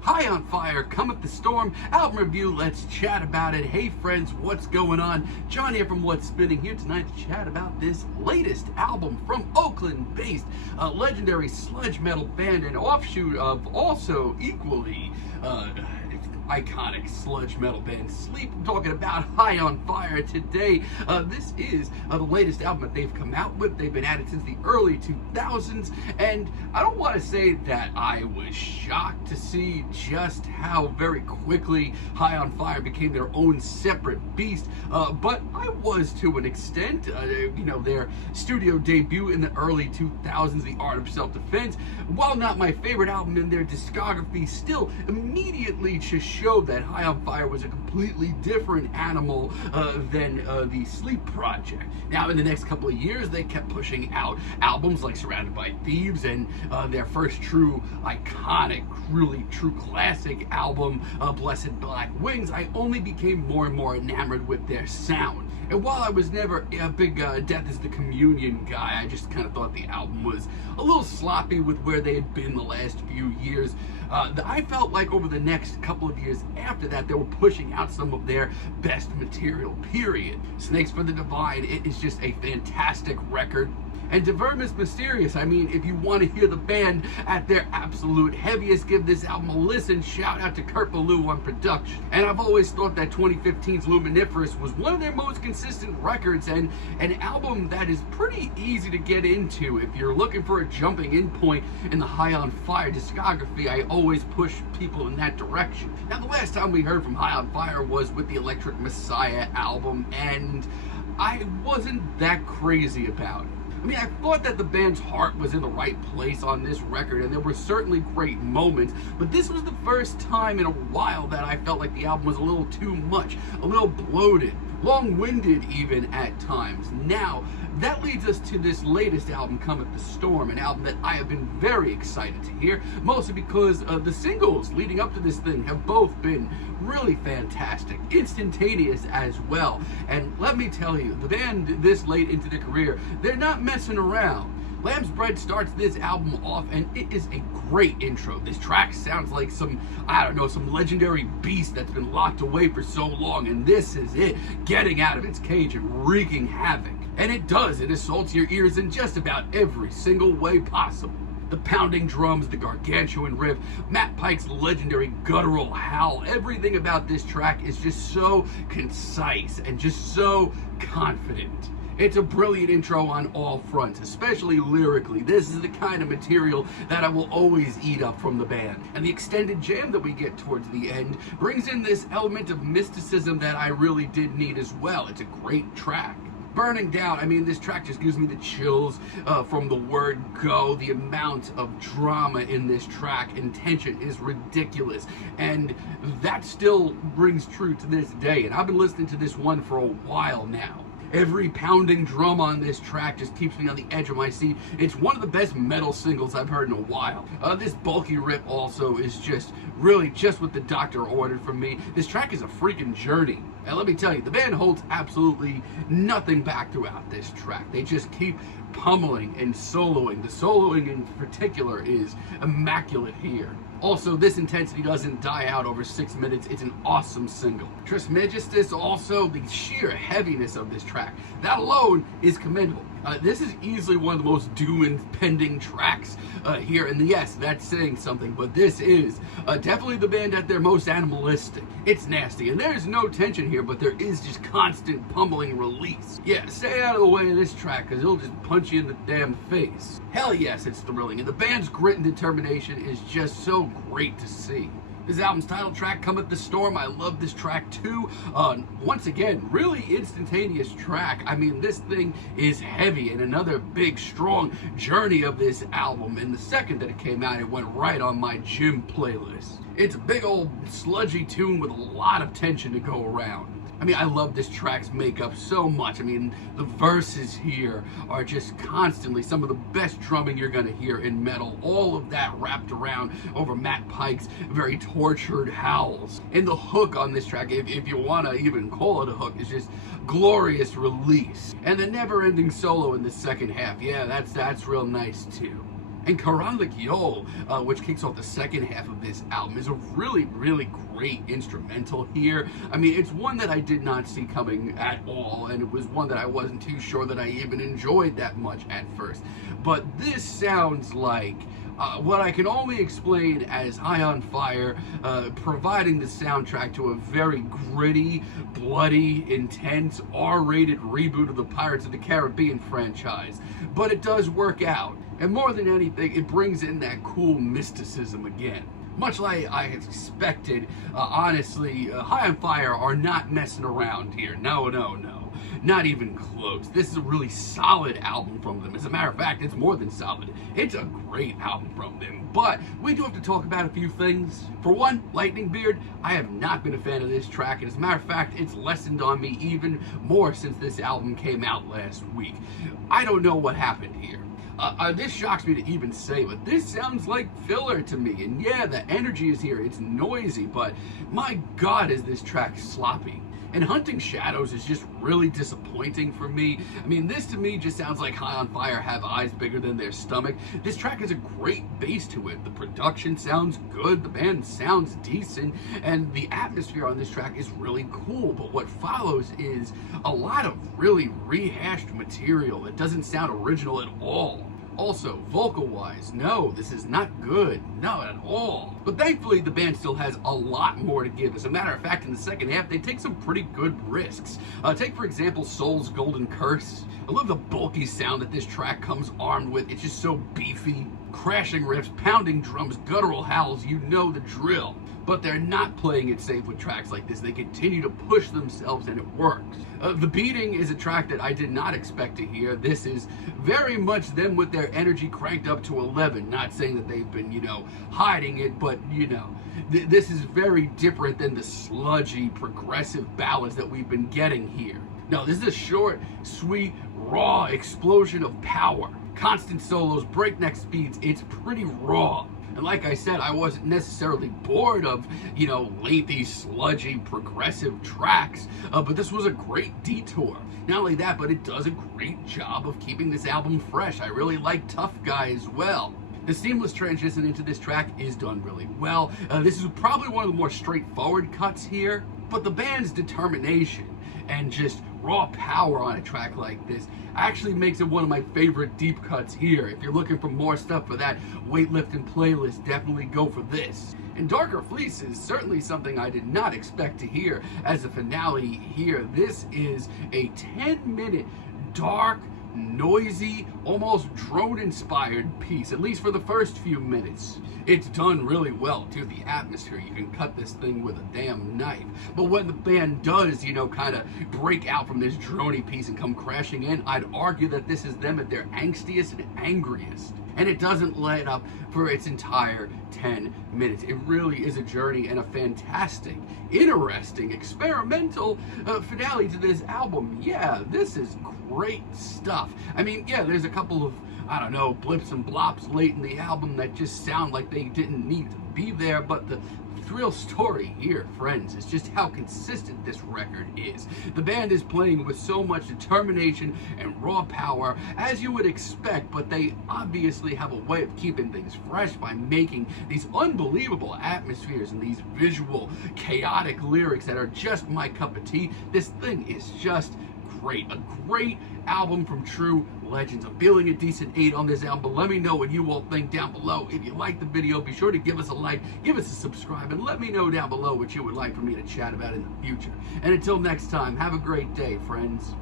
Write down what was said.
High on Fire, Cometh the Storm, album review, let's chat about it. Hey friends, what's going on? John here from What's Spinning, here tonight to chat about this latest album from Oakland-based legendary sludge metal band, an offshoot of also equally iconic sludge metal band Sleep. I'm talking about High on Fire today. This is the latest album that they've come out with. They've been at it since the early 2000s, and I don't want to say that I was shocked to see just how very quickly High on Fire became their own separate beast, but I was to an extent. Their studio debut in the early 2000s, The Art of Self-Defense, while not my favorite album in their discography, still immediately just showed that High on Fire was a completely different animal than the Sleep project. Now, in the next couple of years, they kept pushing out albums like Surrounded by Thieves and their first true iconic, really true classic album, Blessed Black Wings. I only became more and more enamored with their sound. And while I was never a big Death is the Communion guy, I just kind of thought the album was a little sloppy with where they had been the last few years. I felt like over the next couple of years after that, they were pushing out some of their best material, period. Snakes for the Divine, it is just a fantastic record. And Divermus Mysterious, I mean, if you want to hear the band at their absolute heaviest, give this album a listen. Shout out to Kurt Ballou on production. And I've always thought that 2015's Luminiferous was one of their most consistent records, and an album that is pretty easy to get into. If you're looking for a jumping in point in the High on Fire discography, I always push people in that direction. Now, the last time we heard from High on Fire was with the Electric Messiah album, and I wasn't that crazy about it. I mean, I thought that the band's heart was in the right place on this record, and there were certainly great moments, but this was the first time in a while that I felt like the album was a little too much, a little bloated, long-winded even at times. Now, that leads us to this latest album, Cometh the Storm, an album that I have been very excited to hear, mostly because the singles leading up to this thing have both been really fantastic, instantaneous as well. And let me tell you, the band this late into their career, they're not messing around. Lambsbread starts this album off, and it is a great intro. This track sounds like some legendary beast that's been locked away for so long, and this is it, getting out of its cage and wreaking havoc. And it does, it assaults your ears in just about every single way possible. The pounding drums, the gargantuan riff, Matt Pike's legendary guttural howl, everything about this track is just so concise and just so confident. It's a brilliant intro on all fronts, especially lyrically. This is the kind of material that I will always eat up from the band. And the extended jam that we get towards the end brings in this element of mysticism that I really did need as well. It's a great track. Burning Down, I mean, this track just gives me the chills from the word go. The amount of drama in this track and tension is ridiculous, and that still rings true to this day. And I've been listening to this one for a while now. Every pounding drum on this track just keeps me on the edge of my seat. It's one of the best metal singles I've heard in a while. This bulky riff also is just really just what the doctor ordered from me. This track is a freaking journey. And let me tell you, the band holds absolutely nothing back throughout this track. They just keep pummeling and soloing. The soloing in particular is immaculate here. Also, this intensity doesn't die out over 6 minutes. It's an awesome single. Trismegistus, also, the sheer heaviness of this track, that alone is commendable. This is easily one of the most doom-impending tracks here, and yes, that's saying something, but this is definitely the band at their most animalistic. It's nasty, and there's no tension here, but there is just constant pummeling release. Yeah, stay out of the way of this track, because it'll just punch you in the damn face. Hell yes, it's thrilling, and the band's grit and determination is just so great to see. This album's title track, Cometh the Storm, I love this track too. Once again, really instantaneous track. I mean, this thing is heavy, and another big, strong journey of this album. And the second that it came out, it went right on my gym playlist. It's a big old sludgy tune with a lot of tension to go around. I mean, I love this track's makeup so much. I mean, the verses here are just constantly some of the best drumming you're gonna hear in metal. All of that wrapped around over Matt Pike's very tortured howls. And the hook on this track, if you wanna even call it a hook, is just glorious release. And the never-ending solo in the second half, yeah, that's real nice too. And Karanlık, which kicks off the second half of this album, is a really, really great instrumental here. I mean, it's one that I did not see coming at all, and it was one that I wasn't too sure that I even enjoyed that much at first. But this sounds like what I can only explain as High on Fire, providing the soundtrack to a very gritty, bloody, intense, R-rated reboot of the Pirates of the Caribbean franchise. But it does work out. And more than anything, it brings in that cool mysticism again. Much like I expected, honestly, High on Fire are not messing around here. No. Not even close. This is a really solid album from them. As a matter of fact, it's more than solid. It's a great album from them. But we do have to talk about a few things. For one, Lightning Beard, I have not been a fan of this track. And as a matter of fact, it's lessened on me even more since this album came out last week. I don't know what happened here. This shocks me to even say, but this sounds like filler to me. And yeah, the energy is here. It's noisy, but my God, is this track sloppy. And Hunting Shadows is just really disappointing for me. I mean, this to me just sounds like High on Fire have eyes bigger than their stomach. This track has a great bass to it. The production sounds good, the band sounds decent, and the atmosphere on this track is really cool. But what follows is a lot of really rehashed material that doesn't sound original at all. Also, vocal-wise, no, this is not good, not at all. But thankfully, the band still has a lot more to give. As a matter of fact, in the second half, they take some pretty good risks. Take, for example, Soul's Golden Curse. I love the bulky sound that this track comes armed with. It's just so beefy. Crashing riffs, pounding drums, guttural howls, you know the drill. But they're not playing it safe with tracks like this. They continue to push themselves, and it works. The Beating is a track that I did not expect to hear. This is very much them with their energy cranked up to 11. Not saying that they've been, hiding it, but, this is very different than the sludgy, progressive ballads that we've been getting here. No, this is a short, sweet, raw explosion of power. Constant solos, breakneck speeds. It's pretty raw. And like I said, I wasn't necessarily bored of, lengthy, sludgy, progressive tracks, but this was a great detour. Not only that, but it does a great job of keeping this album fresh. I really like Tough Guy as well. The seamless transition into this track is done really well. This is probably one of the more straightforward cuts here, but the band's determination and just raw power on a track like this actually makes it one of my favorite deep cuts here. If you're looking for more stuff for that weightlifting playlist, definitely go for this. And Darker Fleece is certainly something I did not expect to hear as a finale here. This is a 10-minute dark, noisy, almost drone-inspired piece, at least for the first few minutes. It's done really well, too. The atmosphere, you can cut this thing with a damn knife. But when the band does, kind of break out from this droney piece and come crashing in, I'd argue that this is them at their angstiest and angriest. And it doesn't let up for its entire 10 minutes. It really is a journey and a fantastic, interesting, experimental finale to this album. Yeah, this is great stuff. I mean, yeah, there's a couple of, blips and blops late in the album that just sound like they didn't need to be there, but the real story here, friends, is just how consistent this record is. The band is playing with so much determination and raw power, as you would expect, but they obviously have a way of keeping things fresh by making these unbelievable atmospheres and these visual, chaotic lyrics that are just my cup of tea. This thing is just great. A great album from true legends. I'm feeling a decent 8 on this album, but let me know what you all think down below. If you like the video, be sure to give us a like, give us a subscribe, and let me know down below what you would like for me to chat about in the future. And until next time, have a great day, friends.